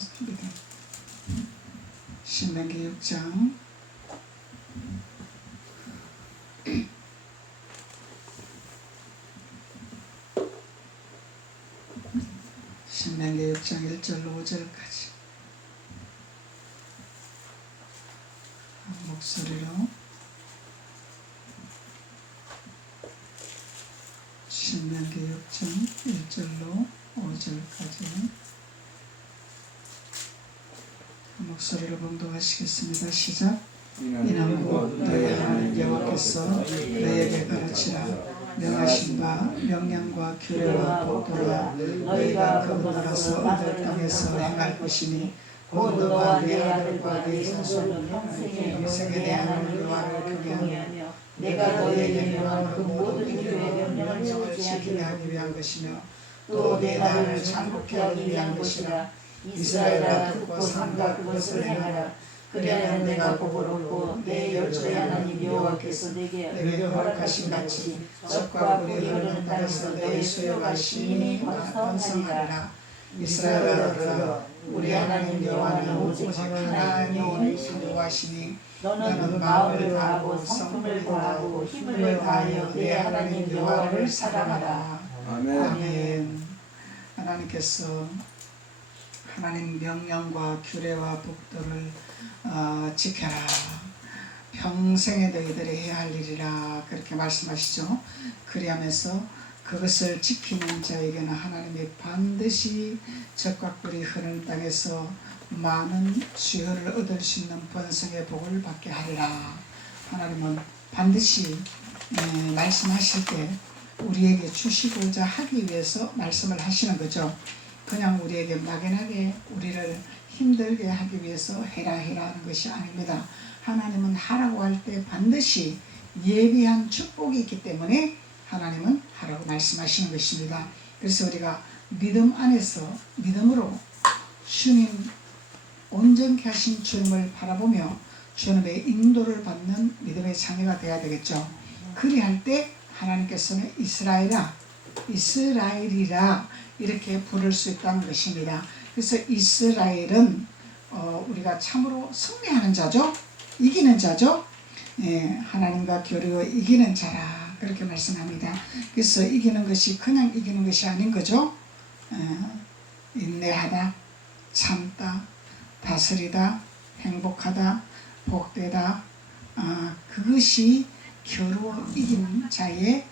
준비돼. 신명기 6장 신명기 6장 1절로 5절까지 목소리로 신명기 6장 1절로 5절까지 목소리로 봉독하시겠습니다. 시작. 이는 곧 너희 하나님 여호와께서 너희에게 가르치라 명하신 바 명령과 규례와 법도라 너희가 그곳 나가서 얻을 땅에서 행할 것이니 곧 너와 네 아들과 네 자손 평생에 내 하나님 여호와를 경외하며 내가 너희에게 명한 그 모든 규례와 명령을 지키게 하기 위한 것이며 또 내 나라를 장복케 하기 위한 것이라. 이스라엘아 듣고 삼가 그것을 행하라. 그리하면 내가 복을 얻고 내 열조의 하나님 여호와께서 내게 허락하신 같이 젖과 꿀이 흐르는 땅에서 너희 수요가 심히 번성하리라. 이스라엘아 들으라. 우리 하나님 여호와는 오직 하나님 여호와시니 너는 마음을 다하고 성품을 다하고 힘을 다하여 내 하나님 여호와를 사랑하라. 아멘. 아멘. 하나님께서 하나님 명령과 규례와 법도를 지켜라. 평생에 너희들이 해야 할 일이라 그렇게 말씀하시죠. 그리하면서 그것을 지키는 자에게는 하나님이 반드시 젖과 꿀이 흐르는 땅에서 많은 수효를 얻을 수 있는 번성의 복을 받게 하리라. 하나님은 반드시 말씀하실 때 우리에게 주시고자 하기 위해서 말씀을 하시는 거죠. 그냥 우리에게 막연하게 우리를 힘들게 하기 위해서 해라 하는 것이 아닙니다. 하나님은 하라고 할 때 반드시 예비한 축복이 있기 때문에 하나님은 하라고 말씀하시는 것입니다. 그래서 우리가 믿음 안에서 믿음으로 주님 온전케 하신 주님을 바라보며 주님의 인도를 받는 믿음의 자녀가 되어야 되겠죠. 그리할 때 하나님께서는 이스라엘이라 이렇게 부를 수 있다는 것입니다. 그래서 이스라엘은 우리가 참으로 승리하는 자죠. 이기는 자죠. 하나님과 교류어 이기는 자라 그렇게 말씀합니다. 그래서 이기는 것이 그냥 이기는 것이 아닌 거죠. 인내하다, 참다, 다스리다, 행복하다, 복되다, 그것이 겨루어 이기는 자의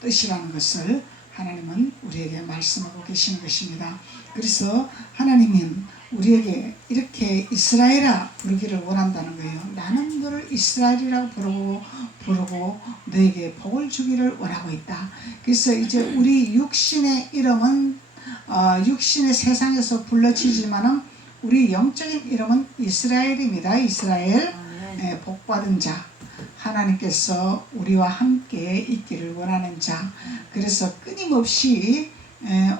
뜻이라는 것을 하나님은 우리에게 말씀하고 계시는 것입니다. 그래서 하나님은 우리에게 이렇게 이스라엘아 부르기를 원한다는 거예요. 나는 너를 이스라엘이라고 부르고 너에게 복을 주기를 원하고 있다. 그래서 이제 우리 육신의 이름은 육신의 세상에서 불러지지만은 우리 영적인 이름은 이스라엘입니다. 이스라엘, 복받은 자. 하나님께서 우리와 함께 있기를 원하는 자. 그래서 끊임없이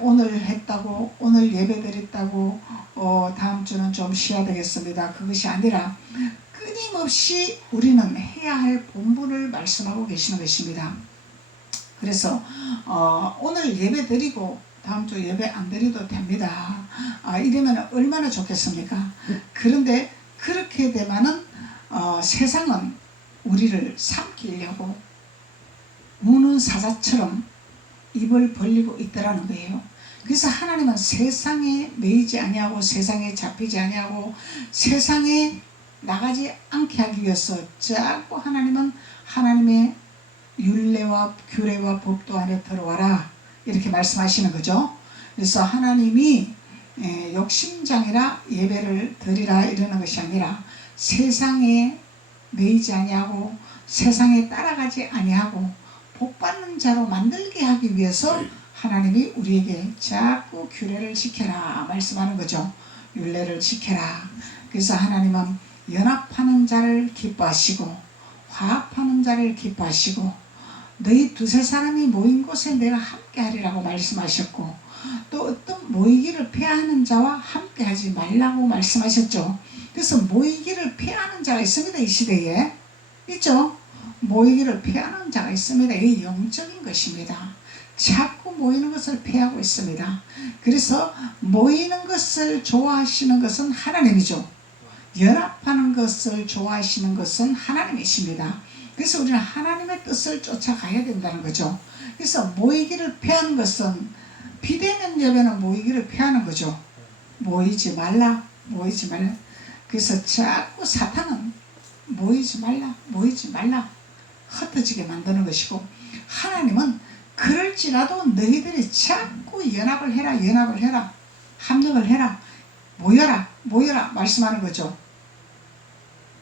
오늘 했다고 오늘 예배드렸다고 다음 주는 좀 쉬어야 되겠습니다. 그것이 아니라 끊임없이 우리는 해야 할 본분을 말씀하고 계시는 것입니다. 그래서 오늘 예배드리고 다음 주 예배 안 드려도 됩니다. 이러면 얼마나 좋겠습니까? 그런데 그렇게 되면은 세상은 우리를 삼키려고 무는 사자처럼 입을 벌리고 있더라는 거예요. 그래서 하나님은 세상에 매이지 아니하고 세상에 잡히지 아니하고 세상에 나가지 않게 하기 위해서 자꾸 하나님은 하나님의 율례와 규례와 법도 안에 들어와라 이렇게 말씀하시는 거죠. 그래서 하나님이 욕심장이라 예배를 드리라 이러는 것이 아니라 세상에 매이지 아니하고 세상에 따라가지 아니하고 복받는 자로 만들게 하기 위해서 하나님이 우리에게 자꾸 규례를 지켜라 말씀하는 거죠. 율례를 지켜라. 그래서 하나님은 연합하는 자를 기뻐하시고 화합하는 자를 기뻐하시고 너희 두세 사람이 모인 곳에 내가 함께하리라고 말씀하셨고 또 어떤 모이기를 피하는 자와 함께하지 말라고 말씀하셨죠. 그래서 모이기를 피하는 자가 있습니다. 이 시대에 있죠. 모이기를 피하는 자가 있습니다. 이게 영적인 것입니다. 자꾸 모이는 것을 피하고 있습니다. 그래서 모이는 것을 좋아하시는 것은 하나님이죠. 연합하는 것을 좋아하시는 것은 하나님이십니다. 그래서 우리는 하나님의 뜻을 쫓아가야 된다는 거죠. 그래서 모이기를 피하는 것은 비대면 예배는 모이기를 피하는 거죠. 모이지 말라, 모이지 말라. 그래서 자꾸 사탄은 모이지 말라, 모이지 말라 흩어지게 만드는 것이고, 하나님은 그럴지라도 너희들이 자꾸 연합을 해라, 연합을 해라, 합력을 해라, 모여라, 모여라 말씀하는 거죠.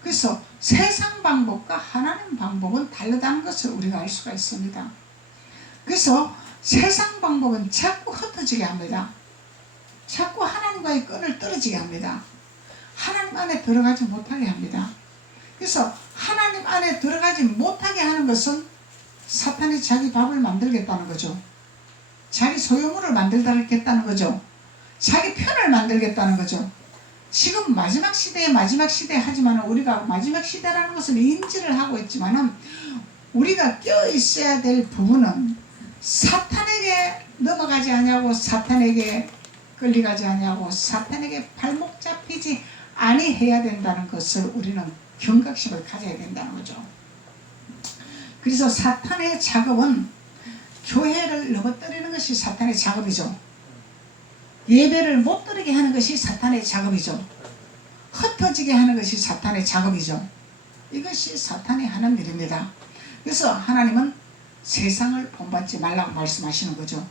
그래서 세상 방법과 하나님 방법은 다르다는 것을 우리가 알 수가 있습니다. 그래서 세상 방법은 자꾸 흩어지게 합니다. 자꾸 하나님과의 끈을 떨어지게 합니다. 하나님 안에 들어가지 못하게 합니다. 그래서 하나님 안에 들어가지 못하게 하는 것은 사탄이 자기 밥을 만들겠다는 거죠. 자기 소유물을 만들겠다는 거죠. 자기 편을 만들겠다는 거죠. 지금 마지막 시대에 마지막 시대 하지만 우리가 마지막 시대라는 것을 인지를 하고 있지만 우리가 껴있어야 될 부분은 사탄에게 넘어가지 않냐고, 사탄에게 끌려가지 않냐고, 사탄에게 발목 잡히지 아니해야 된다는 것을 우리는 경각심을 가져야 된다는 거죠. 그래서 사탄의 작업은 교회를 넘어뜨리는 것이 사탄의 작업이죠. 예배를 못 드리게 하는 것이 사탄의 작업이죠. 흩어지게 하는 것이 사탄의 작업이죠. 이것이 사탄이 하는 일입니다. 그래서 하나님은 세상을 본받지 말라고 말씀하시는 거죠.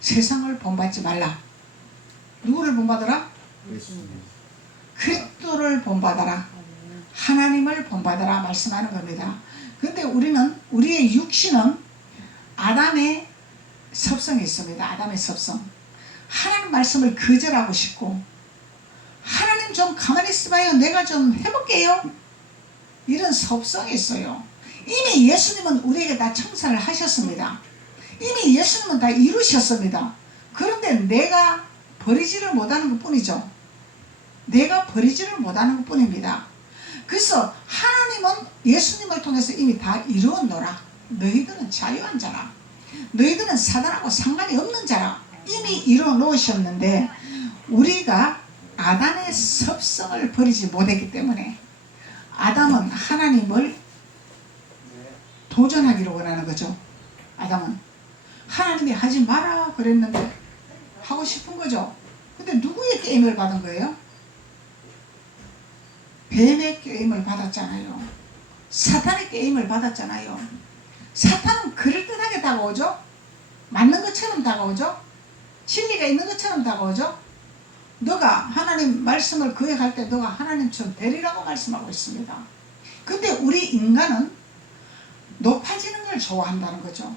세상을 본받지 말라. 누구를 본받아라? 그리스도를 본받아라. 하나님을 본받아라 말씀하는 겁니다. 그런데 우리는, 우리의 육신은 아담의 섭성이 있습니다. 아담의 섭성. 하나님 말씀을 거절하고 싶고, 하나님 좀 가만히 있어봐요, 내가 좀 해볼게요, 이런 섭성이 있어요. 이미 예수님은 우리에게 다 청산을 하셨습니다. 이미 예수님은 다 이루셨습니다. 그런데 내가 버리지를 못하는 것 뿐이죠. 내가 버리지를 못하는 것 뿐입니다. 그래서 하나님은 예수님을 통해서 이미 다 이루었노라. 너희들은 자유한 자라. 너희들은 사단하고 상관이 없는 자라. 이미 이루어 놓으셨는데 우리가 아담의 섭성을 버리지 못했기 때문에 아담은 하나님을 도전하기로 원하는 거죠. 아담은 하나님이 하지 마라 그랬는데 하고 싶은 거죠. 근데 누구의 게임을 받은 거예요? 뱀의 게임을 받았잖아요. 사탄의 게임을 받았잖아요. 사탄은 그럴듯하게 다가오죠. 맞는 것처럼 다가오죠. 진리가 있는 것처럼 다가오죠. 너가 하나님 말씀을 거역할 때 너가 하나님처럼 되리라고 말씀하고 있습니다. 근데 우리 인간은 높아지는 걸 좋아한다는 거죠.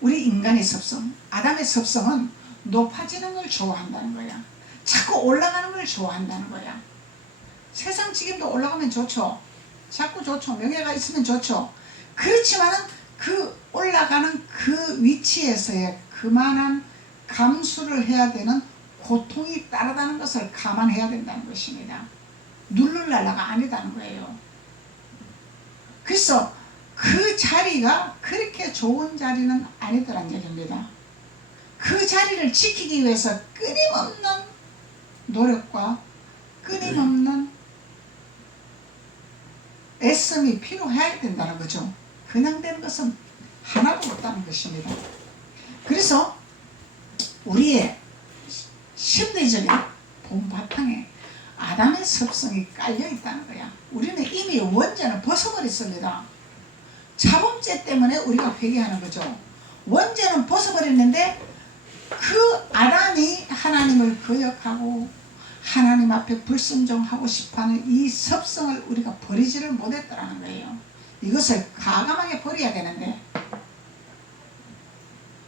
우리 인간의 습성, 아담의 습성은 높아지는 걸 좋아한다는 거야. 자꾸 올라가는 걸 좋아한다는 거야. 세상 지금도 올라가면 좋죠. 자꾸 좋죠. 명예가 있으면 좋죠. 그렇지만은 그 올라가는 그 위치에서의 그만한 감수를 해야 되는 고통이 따르다는 것을 감안해야 된다는 것입니다. 누를랄라가 아니다는 거예요. 그래서 그 자리가 그렇게 좋은 자리는 아니더란 얘기입니다. 그 자리를 지키기 위해서 끊임없는 노력과 끊임없는 애씀이 필요해야 된다는 거죠. 그냥 되는 것은 하나도 없다는 것입니다. 그래서 우리의 심리적인 본바탕에 아담의 습성이 깔려 있다는 거야. 우리는 이미 원죄는 벗어버렸습니다. 자범죄 때문에 우리가 회개하는 거죠. 원죄는 벗어버렸는데 그 아담이 하나님을 거역하고 하나님 앞에 불순종하고 싶어하는 이 습성을 우리가 버리지를 못했더라는 거예요. 이것을 과감하게 버려야 되는데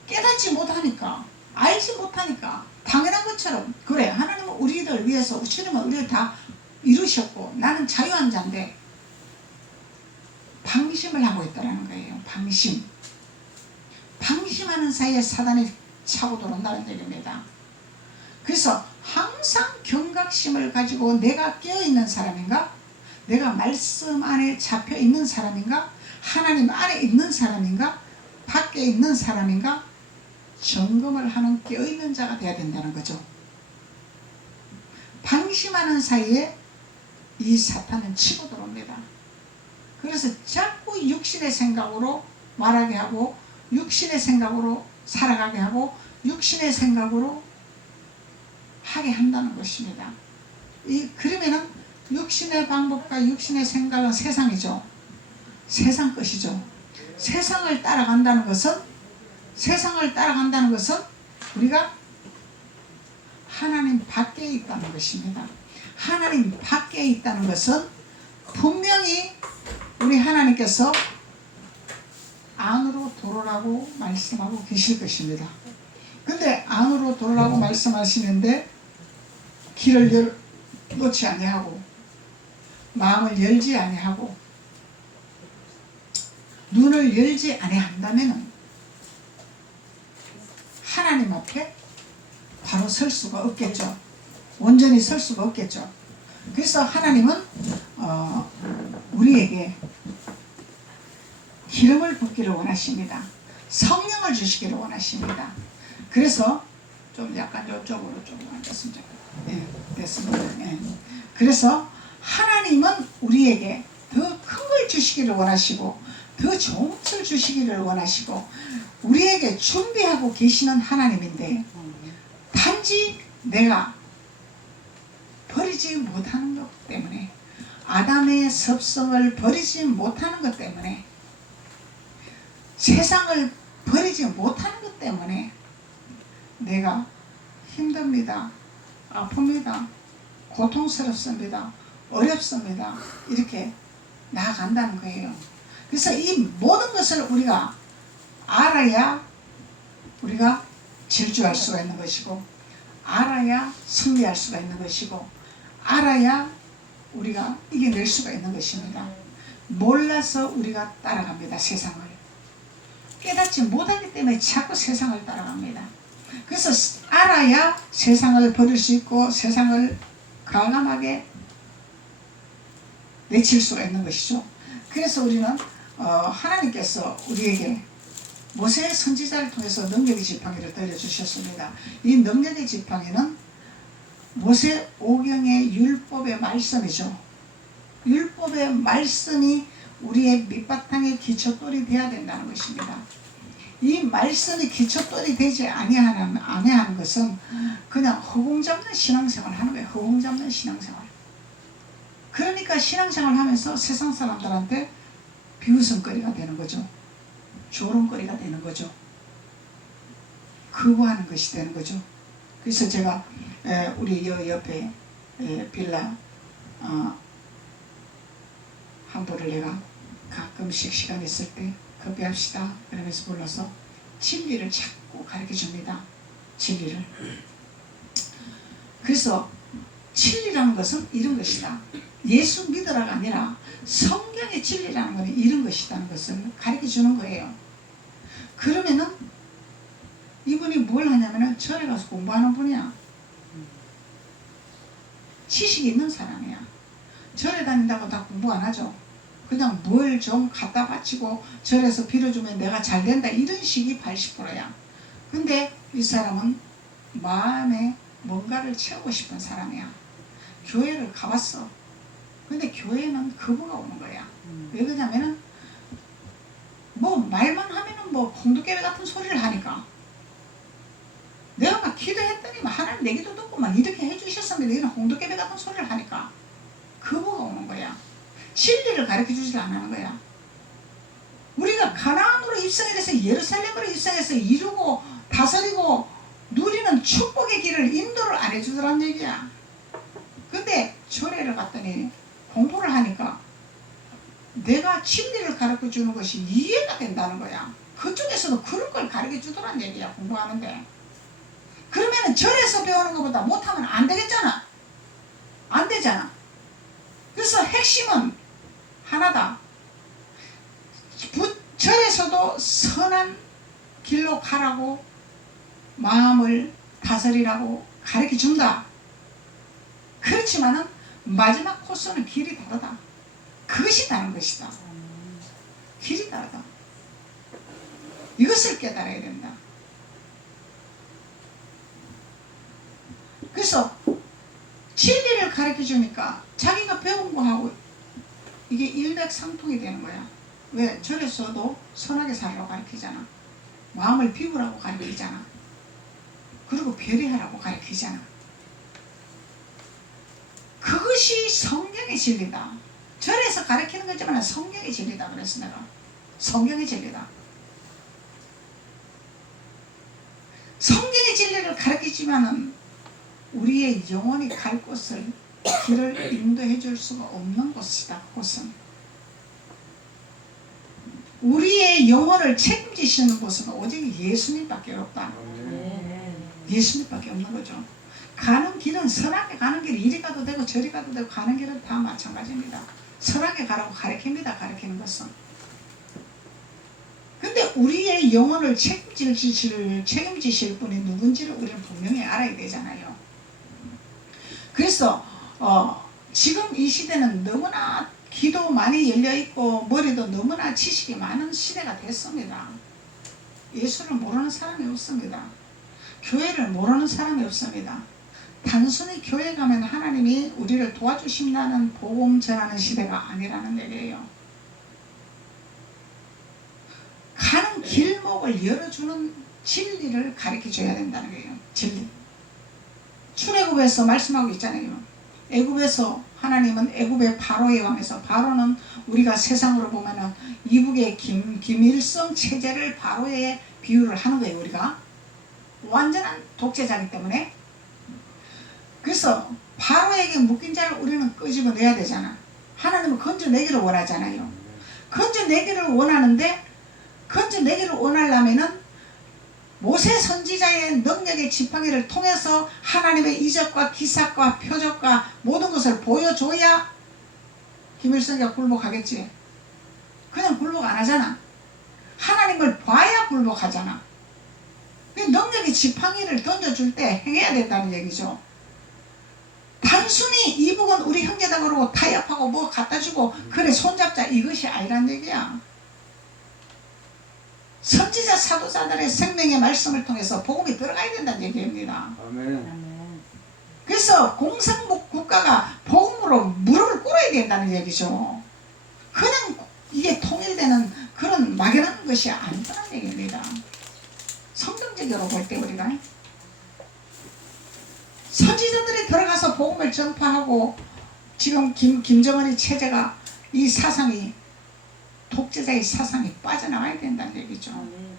깨닫지 못하니까, 알지 못하니까 당연한 것처럼, 그래 하나님은 우리들 위해서 주님은 우리를 다 이루셨고 나는 자유한 자인데 방심을 하고 있다는 거예요. 방심하는 사이에 사단이 차고 들어온다는 얘기입니다. 그래서 항상 경각심을 가지고 내가 깨어있는 사람인가, 내가 말씀 안에 잡혀있는 사람인가, 하나님 안에 있는 사람인가, 밖에 있는 사람인가, 점검을 하는 깨어있는 자가 돼야 된다는 거죠. 방심하는 사이에 이 사탄은 치고 들어옵니다. 그래서 자꾸 육신의 생각으로 말하게 하고 육신의 생각으로 살아가게 하고 육신의 생각으로 하게 한다는 것입니다. 그러면은 육신의 방법과 육신의 생각은 세상이죠. 세상 것이죠. 세상을 따라간다는 것은 우리가 하나님 밖에 있다는 것입니다. 하나님 밖에 있다는 것은 분명히 우리 하나님께서 안으로 돌아오라고 말씀하고 계실 것입니다. 근데 안으로 돌아오라고 말씀하시는데 길을 놓지 아니하고 마음을 열지 아니하고 눈을 열지 아니한다면 하나님 앞에 바로 설 수가 없겠죠. 온전히 설 수가 없겠죠. 그래서 하나님은 우리에게 기름을 붓기를 원하십니다. 성령을 주시기를 원하십니다. 그래서 좀 약간 이쪽으로 좀 앉았으면 좋겠습니다. 네, 됐습니다. 네. 그래서 하나님은 우리에게 더 큰 걸 주시기를 원하시고 더 좋은 것을 주시기를 원하시고 우리에게 준비하고 계시는 하나님인데 단지 내가 버리지 못하는 것 때문에 아담의 섭성을 버리지 못하는 것 때문에 세상을 버리지 못하는 것 때문에 내가 힘듭니다. 아픕니다. 고통스럽습니다. 어렵습니다. 이렇게 나아간다는 거예요. 그래서 이 모든 것을 우리가 알아야 우리가 질주할 수가 있는 것이고 알아야 승리할 수가 있는 것이고 알아야 우리가 이겨낼 수가 있는 것입니다. 몰라서 우리가 따라갑니다. 세상을 깨닫지 못하기 때문에 자꾸 세상을 따라갑니다. 그래서 알아야 세상을 버릴 수 있고 세상을 강함하게 내칠 수가 있는 것이죠. 그래서 우리는 하나님께서 우리에게 모세 선지자를 통해서 능력의 지팡이를 들려주셨습니다. 이 능력의 지팡이는 모세 오경의 율법의 말씀이죠. 율법의 말씀이 우리의 밑바탕의 기초돌이 되어야 된다는 것입니다. 이 말씀이 기초돌이 되지 아니하는 것은 그냥 허공 잡는 신앙생활을 하는 거예요. 허공 잡는 신앙생활. 그러니까 신앙생활을 하면서 세상 사람들한테 비웃음거리가 되는 거죠. 조롱거리가 되는 거죠. 거부하는 것이 되는 거죠. 그래서 제가 우리 옆에 빌라 한부를 내가 가끔씩 시간 있을 때 커피합시다 그러면서 불러서 진리를 자꾸 가르쳐 줍니다. 진리를. 그래서 진리라는 것은 이런 것이다. 예수 믿으라가 아니라 성경의 진리라는 것은 이런 것이라는 것을 가르쳐 주는 거예요. 그러면은 이분이 뭘 하냐면은 절에 가서 공부하는 분이야. 지식이 있는 사람이야. 절에 다닌다고 다 공부 안 하죠. 그냥 뭘 좀 갖다 바치고 절에서 빌어주면 내가 잘 된다 이런 식이 80%야. 근데 이 사람은 마음에 뭔가를 채우고 싶은 사람이야. 교회를 가봤어. 근데 교회는 거부가 오는 거야. 왜 그러냐면은 뭐 말만 하면은 뭐 홍두깨비 같은 소리를 하니까 내가 막 기도했더니 막 하나님 내 기도 듣고 막 이렇게 해주셨으면 너희는 홍두깨비 같은 소리를 하니까 거부가 오는 거야. 진리를 가르쳐 주질 않는 거야. 우리가 가나안으로 입성해서 예루살렘으로 입성해서 이루고 다스리고 누리는 축복의 길을 인도를 안 해주더란 얘기야. 근데 절에를 갔더니 공부를 하니까 내가 진리를 가르쳐 주는 것이 이해가 된다는 거야. 그쪽에서도 그런 걸 가르쳐 주더란 얘기야. 공부하는데. 그러면 절에서 배우는 것보다 못하면 안 되겠잖아. 안 되잖아. 그래서 핵심은 하나다. 절에서도 선한 길로 가라고 마음을 다스리라고 가르쳐 준다. 그렇지만은 마지막 코스는 길이 다르다. 그것이 다른 것이다. 길이 다르다. 이것을 깨달아야 된다. 그래서 진리를 가르쳐 주니까 자기가 배운 거하고 이게 일맥상통이 되는 거야. 왜? 절에서도 선하게 살라고 가르치잖아. 마음을 비우라고 가르치잖아. 그리고 배려하라고 가르치잖아. 그것이 성경의 진리다. 절에서 가르치는 거지만 성경의 진리다. 그래서 내가 성경의 진리다. 성경의 진리를 가르치지만은 우리의 영혼이 갈 곳을 길을 인도해 줄 수가 없는 곳이다. 그것은 우리의 영혼을 책임지시는 곳은 오직 예수님밖에 없다. 예수님밖에 없는 거죠. 가는 길은 선하게 가는 길, 이리 가도 되고 저리 가도 되고 가는 길은 다 마찬가지입니다. 선하게 가라고 가르칩니다. 가르치는 것은. 근데 우리의 영혼을 책임지실 분이 누군지를 우리는 분명히 알아야 되잖아요. 그래서 지금 이 시대는 너무나 귀도 많이 열려있고 머리도 너무나 지식이 많은 시대가 됐습니다. 예수를 모르는 사람이 없습니다. 교회를 모르는 사람이 없습니다. 단순히 교회 가면 하나님이 우리를 도와주신다는 복음 전하는 시대가 아니라는 얘기예요. 가는 길목을 열어주는 진리를 가르쳐줘야 된다는 거예요. 진리. 출애굽에서 말씀하고 있잖아요. 애굽에서 하나님은 애굽의 바로의 왕에서, 바로는 우리가 세상으로 보면은 이북의 김일성 체제를 바로에 비유를 하는 거예요. 우리가 완전한 독재자이기 때문에. 그래서 바로에게 묶인 자를 우리는 끄집어내야 되잖아. 하나님은 건져내기를 원하잖아요. 건져내기를 원하는데, 건져내기를 원하려면은 모세 선지자의 능력의 지팡이를 통해서 하나님의 이적과 기사과 표적과 모든 것을 보여줘야 김일성이가 굴복하겠지. 그냥 굴복 안 하잖아. 하나님을 봐야 굴복하잖아. 능력의 지팡이를 던져줄 때 행해야 된다는 얘기죠. 단순히 이북은 우리 형제다 그러고 타협하고 뭐 갖다주고 그래 손잡자 이것이 아니란 얘기야. 선지자 사도자들의 생명의 말씀을 통해서 복음이 들어가야 된다는 얘기입니다. 아멘. 그래서 공산국 국가가 복음으로 무릎을 꿇어야 된다는 얘기죠. 그냥 이게 통일되는 그런 막연한 것이 아니라는 얘기입니다. 성경적으로 볼 때 우리가 선지자들이 들어가서 복음을 전파하고 지금 김정은의 체제가 이 사상이 독재자의 사상이 빠져나가야 된다는 얘기죠.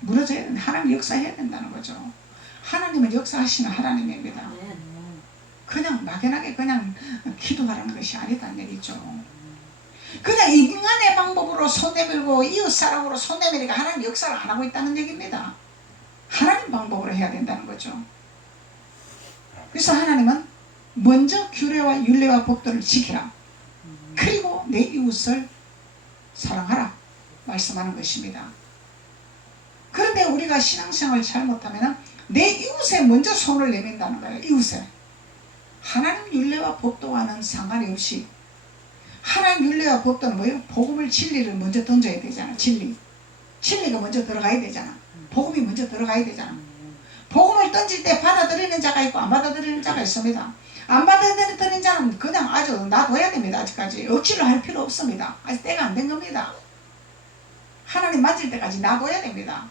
무너져야 된다. 하나님 역사해야 된다는 거죠. 하나님은 역사하시는 하나님입니다. 그냥 막연하게 그냥 기도하라는 것이 아니다는 얘기죠. 그냥 인간의 방법으로 손 내밀고 이웃사랑으로 손 내밀니까 하나님 역사를 안 하고 있다는 얘기입니다. 하나님 방법으로 해야 된다는 거죠. 그래서 하나님은 먼저 규례와 율례와 법도를 지키라. 그리고 내 이웃을 사랑하라 말씀하는 것입니다. 그런데 우리가 신앙생활을 잘못하면 내 이웃에 먼저 손을 내민다는 거예요. 이웃에. 하나님 율례와 법도와는 상관이 없이, 하나님 율례와 법도는 뭐예요? 복음을, 진리를 먼저 던져야 되잖아. 진리가 먼저 들어가야 되잖아. 복음이 먼저 들어가야 되잖아. 복음을 던질 때 받아들이는 자가 있고 안 받아들이는 자가 있습니다. 안 받아들이는 자는 그냥 아주 놔둬야 됩니다. 아직까지 억지로 할 필요 없습니다. 아직 때가 안 된 겁니다. 하나님 만질 때까지 놔둬야 됩니다.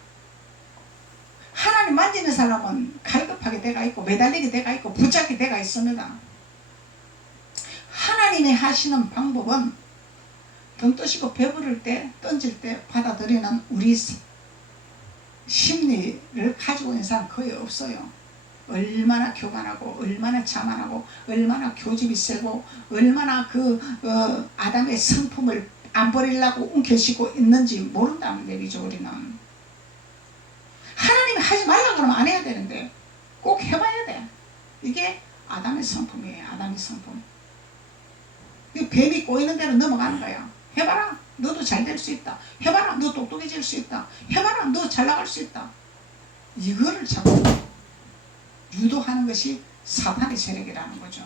하나님 만지는 사람은 갈급하게 돼가 있고 매달리게 돼가 있고 붙잡게 돼가 있습니다. 하나님이 하시는 방법은 등 뜨시고 배부를 때 던질 때 받아들이는 우리 심리를 가지고 있는 사람 거의 없어요. 얼마나 교만하고 얼마나 자만하고 얼마나 교집이 세고 얼마나 아담의 성품을 안 버리려고 움켜쥐고 있는지 모른다는 얘기죠. 우리는 하나님이 하지 말라 그러면 안 해야 되는데 꼭 해봐야 돼. 이게 아담의 성품이에요. 아담의 성품. 뱀이 꼬이는 대로 넘어가는 거야. 해봐라, 너도 잘 될 수 있다. 해봐라, 너 똑똑해질 수 있다. 해봐라, 너 잘 나갈 수 있다. 이거를 자꾸 유도하는 것이 사탄의 세력이라는 거죠.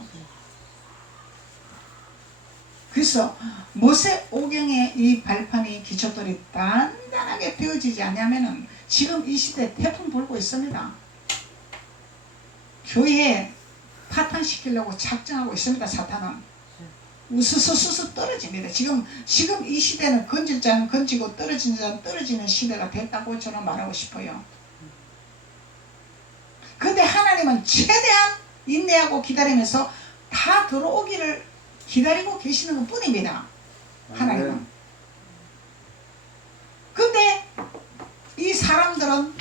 그래서 모세 오경의 이 발판이 기초돌이 단단하게 되어지지 않으면 지금 이 시대에 태풍 불고 있습니다. 교회에 파탄시키려고 작정하고 있습니다. 사탄은 우스스스스 떨어집니다. 지금 이 시대는 건질 자는 건지고 떨어지는 자는 떨어지는 시대가 됐다고 저는 말하고 싶어요. 근데 하나님은 최대한 인내하고 기다리면서 다 들어오기를 기다리고 계시는 것 뿐입니다. 하나님은. 근데 이 사람들은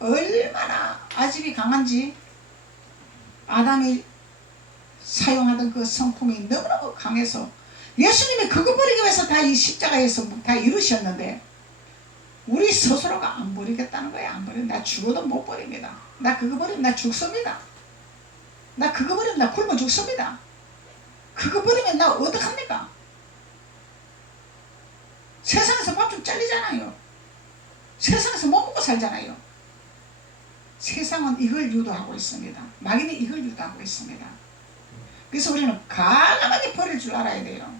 얼마나 아집이 강한지, 아담이 사용하던 그 성품이 너무너무 강해서 예수님이 그거 버리기 위해서 다 이 십자가에서 다 이루셨는데 우리 스스로가 안 버리겠다는 거야. 안 버려. 나 죽어도 못 버립니다. 나 그거 버리면 나 죽습니다. 나 그거 버리면 나 굶어 죽습니다. 그거 버리면 나 어떡합니까? 세상에서 밥 좀 잘리잖아요. 세상에서 못 먹고 살잖아요. 세상은 이걸 유도하고 있습니다. 마귀는 이걸 유도하고 있습니다. 그래서 우리는 과감하게 버릴 줄 알아야 돼요.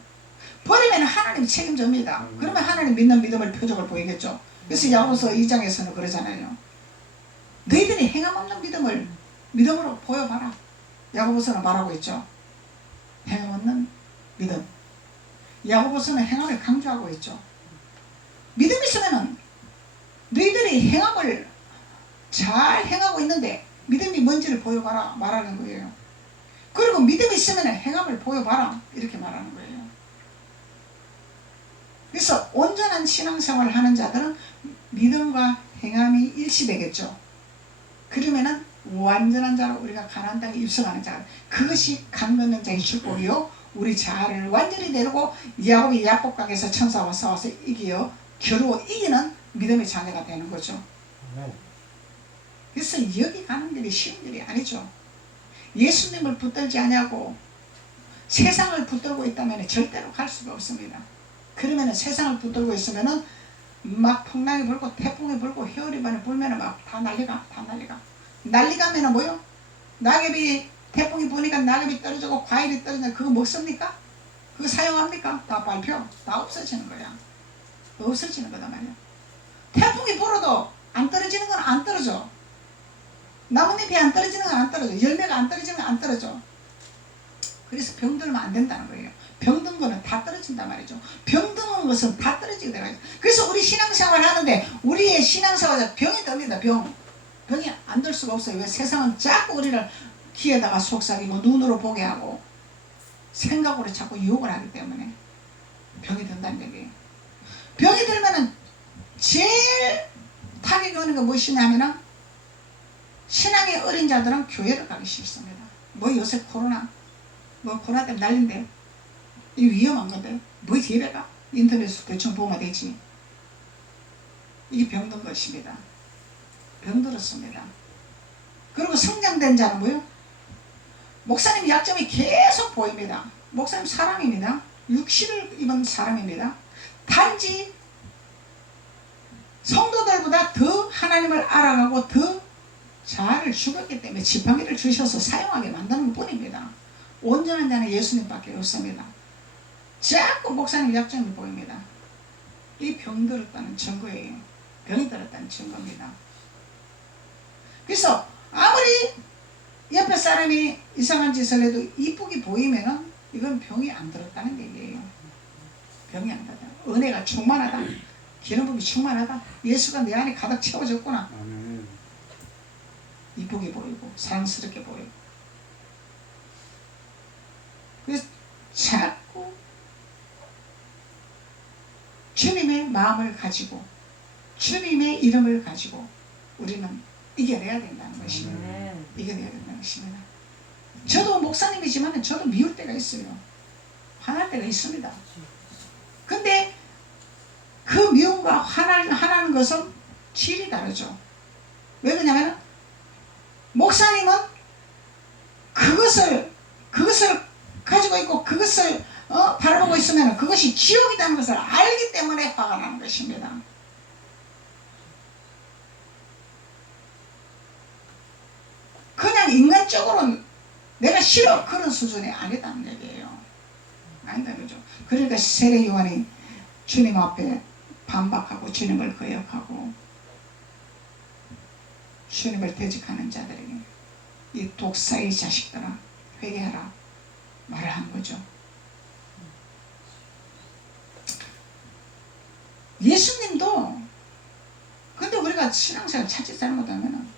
버리면 하나님 책임집니다. 그러면 하나님 믿는 믿음을 표적을 보이겠죠. 그래서 야고보서 2장에서는 그러잖아요. 너희들이 행함 없는 믿음을 믿음으로 보여봐라. 야고보서는 말하고 있죠. 행함 없는 믿음. 야고보서는 행함을 강조하고 있죠. 믿음 있으면은 너희들이 행함을 잘 행하고 있는데 믿음이 뭔지를 보여봐라 말하는 거예요. 그리고 믿음이 있으면 행함을 보여봐라 이렇게 말하는 거예요. 그래서 온전한 신앙생활을 하는 자들은 믿음과 행함이 일치되겠죠. 그러면은 완전한 자로 우리가 가나안 땅에 입성하는 자, 그것이 강 건넌 자의 축복이요 우리 자아를 완전히 내리고 야곱이 야복강에서 천사와 싸워서 이기어 겨루어 이기는 믿음의 자녀가 되는 거죠. 그래서 여기 가는 길이 쉬운 길이 아니죠. 예수님을 붙들지 않냐고 세상을 붙들고 있다면 절대로 갈 수가 없습니다. 그러면 세상을 붙들고 있으면 막 풍랑이 불고 태풍이 불고 휘어리반이 불면 막 다 난리가 난리가면 뭐요? 낙엽이 태풍이 부니까 낙엽이 떨어지고 과일이 떨어지면 그거 먹습니까? 그거 사용합니까? 다 발표 다 없어지는 거야. 없어지는 거다 말이야. 태풍이 불어도 안 떨어지는 건 안 떨어져. 나뭇잎이 안 떨어지는 건 안 떨어져. 열매가 안 떨어지는 건 안 떨어져. 그래서 병들면 안 된다는 거예요. 병든 거는 다 떨어진단 말이죠. 병든 것은 다 떨어지게 되는 거예요. 그래서 우리 신앙생활 하는데 우리의 신앙생활에 병이 듭니다. 병이 안 들 수가 없어요. 왜? 세상은 자꾸 우리를 귀에다가 속삭이고 눈으로 보게 하고 생각으로 자꾸 유혹을 하기 때문에 병이 든다는 얘기예요. 병이 들면은 제일 타격이 오는 게 무엇이냐 하면은 신앙이 어린 자들은 교회를 가기 싫습니다. 뭐 요새 코로나 때문에 난린데 이 위험한 건데 뭐 예배가 인터넷으로 대충 보면 되지. 이게 병든 것입니다. 병들었습니다. 그리고 성장된 자는 뭐요? 목사님 약점이 계속 보입니다. 목사님 사람입니다. 육신을 입은 사람입니다. 단지 성도들보다 더 하나님을 알아가고 더 자아를 죽었기 때문에 지팡이를 주셔서 사용하게 만드는 뿐입니다. 온전한 자는 예수님밖에 없습니다. 자꾸 목사님 약점이 보입니다. 이 병들었다는 증거예요. 병이 들었다는 증거입니다. 그래서 아무리 옆에 사람이 이상한 짓을 해도 이쁘게 보이면은 이건 병이 안 들었다는 얘기예요. 병이 안 들었다. 은혜가 충만하다. 기름부음이 충만하다. 예수가 내 안에 가득 채워졌구나. 이쁘게 보이고 사랑스럽게 보이고. 그래서 자꾸 주님의 마음을 가지고 주님의 이름을 가지고 우리는 이겨내야 된다는 것입니다. 이겨내야 된다는 것입니다. 저도 목사님이지만 저도 미울 때가 있어요. 화날 때가 있습니다. 근데 그 미움과 화나는 것은 질이 다르죠. 왜 그러냐면 목사님은 그것을 가지고 있고 그것을 바라보고 있으면 그것이 지옥이라는 것을 알기 때문에 화가 나는 것입니다. 그냥 인간적으로는 내가 싫어 그런 수준이 아니다는 얘기예요. 아니다는 거죠. 그러니까 세례 요한이 주님 앞에 반박하고 주님을 거역하고 주님을 대적하는 자들에게 이 독사의 자식들아 회개하라 말을 한 거죠. 예수님도 근데 우리가 신앙생활 자칫 잘못하면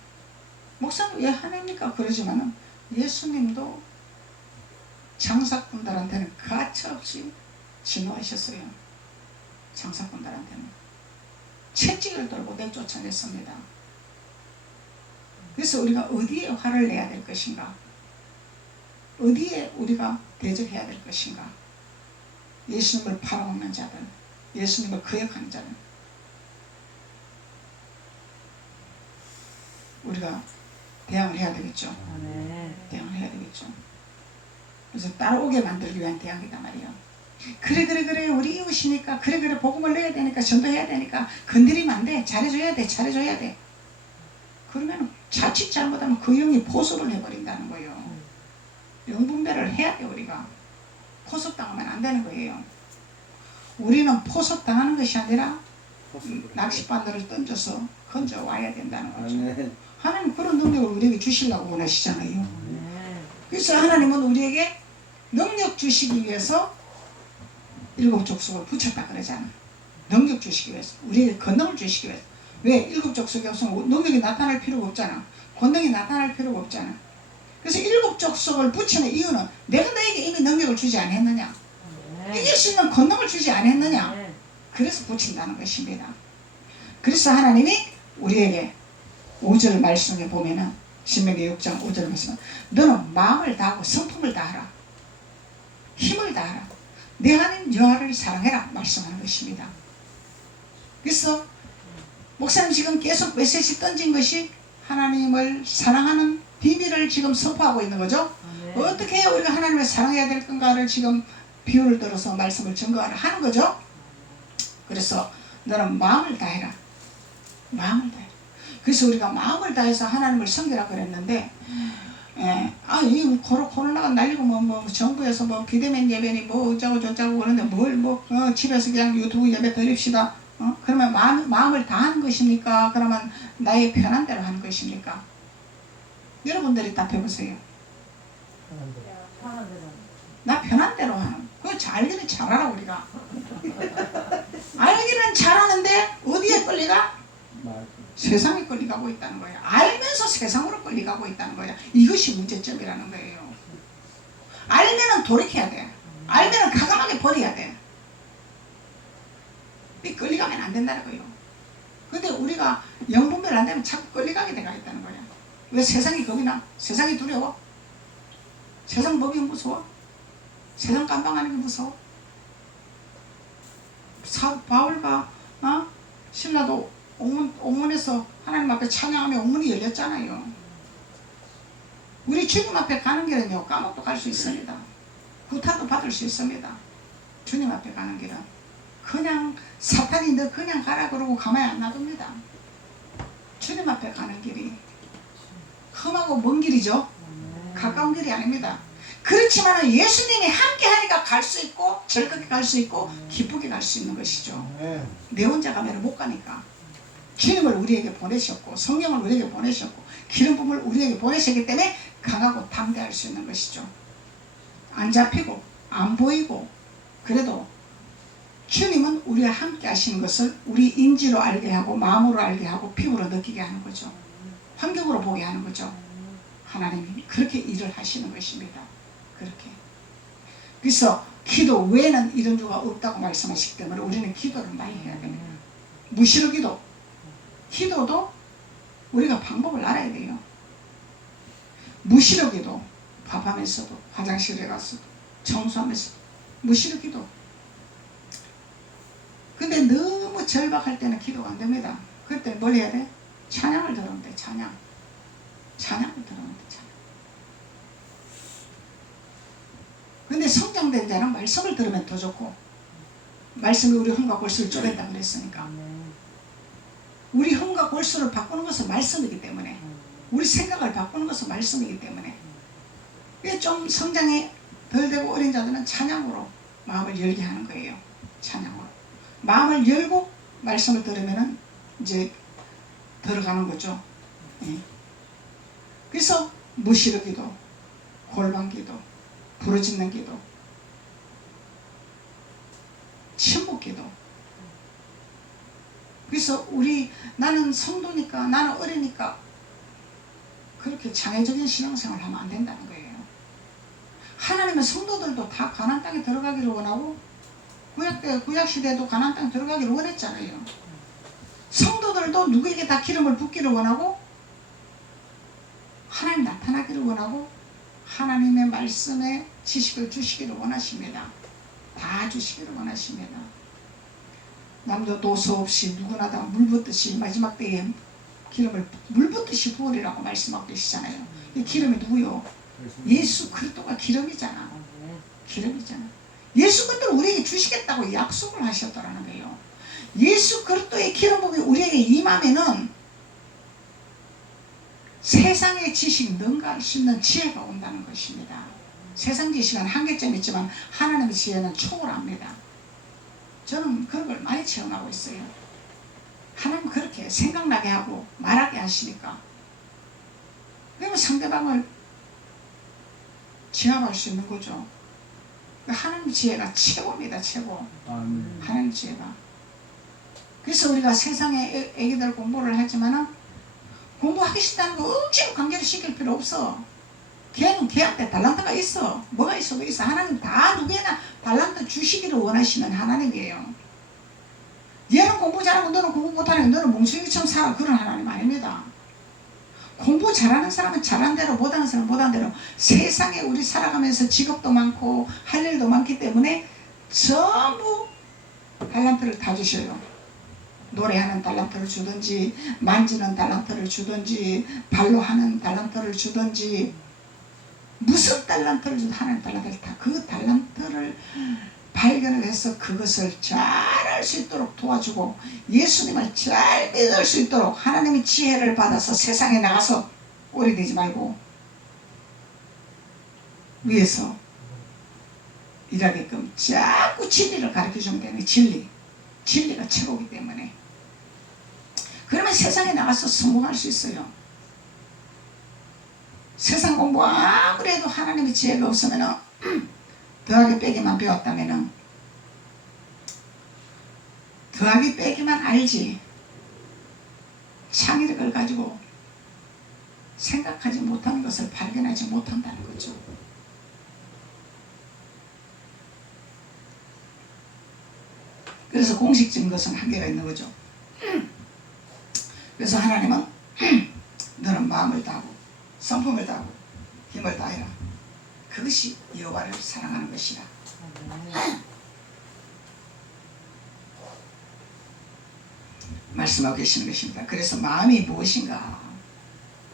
목사님 왜 화냅니까? 그러지만은 예수님도 장사꾼들한테는 가차없이 진노하셨어요. 장사꾼들한테는 채찍을 들고 내쫓아냈습니다. 그래서 우리가 어디에 화를 내야 될 것인가? 어디에 우리가 대적해야 될 것인가? 예수님을 팔아먹는 자들, 예수님을 거역하는 자들, 우리가 대항을 해야 되겠죠. 대항을 해야 되겠죠. 그래서 따라오게 만들기 위한 대항이다 말이에요. 그래 우리 이웃이니까 그래 복음을 내야 되니까 전도해야 되니까 건드리면 안 돼. 잘해줘야 돼. 그러면 자칫 잘못하면 그 영이 포섭을 해버린다는 거예요. 영분별을 해야 돼. 우리가 포섭당하면 안 되는 거예요. 우리는 포섭당하는 것이 아니라 낚싯바늘을 던져서 건져 와야 된다는 거죠. 하나님 그런 능력을 우리에게 주시려고 원하시잖아요. 그래서 하나님은 우리에게 능력 주시기 위해서 일곱 족속을 붙였다 그러잖아. 능력 주시기 위해서, 우리에게 권능을 주시기 위해서. 왜? 일곱 족속이 없으면 능력이 나타날 필요가 없잖아. 권능이 나타날 필요가 없잖아. 그래서 일곱 족속을 붙이는 이유는 내가 너에게 이미 능력을 주지 않았느냐, 이길 수 있는 권능을 주지 않았느냐, 그래서 붙인다는 것입니다. 그래서 하나님이 우리에게 5절 말씀에 보면은 신명기 6장 5절 말씀, 너는 마음을 다하고 성품을 다하라, 힘을 다하라, 내 하나님 여호와를 사랑해라 말씀하는 것입니다. 그래서 목사님 지금 계속 메시지 던진 것이 하나님을 사랑하는 비밀을 지금 선포하고 있는 거죠. 어떻게 해야 우리가 하나님을 사랑해야 될 건가를 지금 비유를 들어서 말씀을 증거하라 하는 거죠. 그래서 너는 마음을 다해라. 마음을 다해라. 그래서 우리가 마음을 다해서 하나님을 섬기라 그랬는데, 이 코로나가 날리고 뭐 정부에서 뭐 비대면 예배니 뭐 어쩌고 저쩌고 그러는데 뭘 집에서 그냥 유튜브 예배 드립시다. 그러면 마음을 다하는 것입니까? 그러면 나의 편한 대로 하는 것입니까? 여러분들이 답해보세요. 나 편한 대로 하는. 그거 알기는 잘하라 우리가. 알기는 잘하는데 어디에 끌리가? 세상에 끌려가고 있다는 거예요. 알면서 세상으로 끌려가고 있다는 거예요. 이것이 문제점이라는 거예요. 알면은 돌이켜야 돼. 알면은 과감하게 버려야 돼. 끌려가면 안 된다는 거예요. 근데 우리가 영분별 안 되면 자꾸 끌려가게 돼가 있다는 거야. 왜? 세상이 겁이 나? 세상이 두려워? 세상 법이 무서워? 세상 깜빵하는 게 무서워? 바울과 신라도 옥문에서 하나님 앞에 찬양하며 옥문이 열렸잖아요. 우리 주님 앞에 가는 길은요, 감옥도 갈 수 있습니다. 구타도 받을 수 있습니다. 주님 앞에 가는 길은 그냥 사탄이 너 그냥 가라 그러고 가만히 안 놔둡니다. 주님 앞에 가는 길이 험하고 먼 길이죠. 가까운 길이 아닙니다. 그렇지만 예수님이 함께 하니까 갈 수 있고 즐겁게 갈 수 있고 기쁘게 갈 수 있는 것이죠. 내 혼자 가면 못 가니까 주님을 우리에게 보내셨고 성령을 우리에게 보내셨고 기름 부음을 우리에게 보내셨기 때문에 강하고 담대할 수 있는 것이죠. 안 잡히고 안 보이고 그래도 주님은 우리와 함께 하시는 것을 우리 인지로 알게 하고 마음으로 알게 하고 피부로 느끼게 하는 거죠. 환경으로 보게 하는 거죠. 하나님이 그렇게 일을 하시는 것입니다. 그렇게. 그래서 기도 외에는 이런 주가 없다고 말씀하시기 때문에 우리는 기도를 많이 해야 됩니다. 무시로 기도. 기도도 우리가 방법을 알아야 돼요. 무시로 기도. 밥하면서도 화장실에 가서도 청소하면서도 무시로 기도. 근데 너무 절박할 때는 기도가 안 됩니다. 그때 뭘 해야 돼? 찬양을 들으면 돼. 찬양을 들으면 돼. 찬양. 근데 성장된 자는 말씀을 들으면 더 좋고, 말씀이 우리 흠과 골수를 쪼갠다 그랬으니까 우리 흠과 골수를 바꾸는 것은 말씀이기 때문에, 우리 생각을 바꾸는 것은 말씀이기 때문에 좀 성장이 덜 되고 어린 자들은 찬양으로 마음을 열게 하는 거예요. 찬양으로 마음을 열고 말씀을 들으면은 이제 들어가는 거죠. 그래서 무시르기도, 골방기도, 부르짖는 기도, 침묵기도. 그래서 나는 성도니까, 나는 어리니까 그렇게 장애적인 신앙생활을 하면 안 된다는 거예요. 하나님은 성도들도 다 가나안 땅에 들어가기를 원하고, 구약시대에도 가나안 땅에 들어가기를 원했잖아요. 성도들도 누구에게 다 기름을 붓기를 원하고, 하나님 나타나기를 원하고, 하나님의 말씀에 지식을 주시기를 원하십니다. 다 주시기를 원하십니다. 남도 도서 없이 누구나 다 물붓듯이 마지막 때에 기름을 물붓듯이 부으리라고 말씀하고 계시잖아요. 이 기름이 누구요? 예수 그리스도가 기름이잖아. 기름이잖아. 예수 그리스도를 우리에게 주시겠다고 약속을 하셨더라는 거예요. 예수 그리스도의 기름 부음이 우리에게 임하면은 세상의 지식 능가할 수 있는 지혜가 온다는 것입니다. 세상 지식은 한계점이 있지만 하나님의 지혜는 초월합니다. 저는 그런 걸 많이 체험하고 있어요. 하나님 그렇게 생각나게 하고 말하게 하시니까, 그러면 상대방을 제압할 수 있는 거죠. 하나님의 지혜가 최고입니다. 최고. 하나님의 지혜가. 그래서 우리가 세상에 애기들 공부를 하지만은 공부하기 싫다는 거 억지로 강제로 시킬 필요 없어. 걔는 걔한테 달란트가 있어. 뭐가 있어도 있어. 하나님 다 누구에나 달란트 주시기를 원하시는 하나님이에요. 얘는 공부 잘하고 너는 공부 못하는 너는 몽둥이처럼 살아. 그런 하나님 아닙니다. 공부 잘하는 사람은 잘한 대로, 못하는 사람은 못한 대로. 세상에 우리 살아가면서 직업도 많고 할 일도 많기 때문에 전부 달란트를 다 주셔요. 노래하는 달란트를 주든지, 만지는 달란트를 주든지, 발로 하는 달란트를 주든지, 무슨 달란트를 주든 하나님 달란트를 다, 그 달란트를 발견을 해서 그것을 잘할 수 있도록 도와주고, 예수님을 잘 믿을 수 있도록 하나님의 지혜를 받아서 세상에 나가서 오래되지 말고 위에서 일하게끔 자꾸 진리를 가르쳐주면 되는. 진리가 최고이기 때문에. 그러면 세상에 나가서 성공할 수 있어요. 세상 공부 아무래도 하나님의 지혜가 없으면 더하기 빼기만 배웠다면 더하기 빼기만 알지 창의력을 가지고 생각하지 못하는 것을 발견하지 못한다는 거죠. 그래서 공식적인 것은 한계가 있는 거죠. 그래서 하나님은 너는 마음을 다하고 성품을 다하고 힘을 다해라. 그것이 여호와를 사랑하는 것이라. 말씀하고 계시는 것입니다. 그래서 마음이 무엇인가?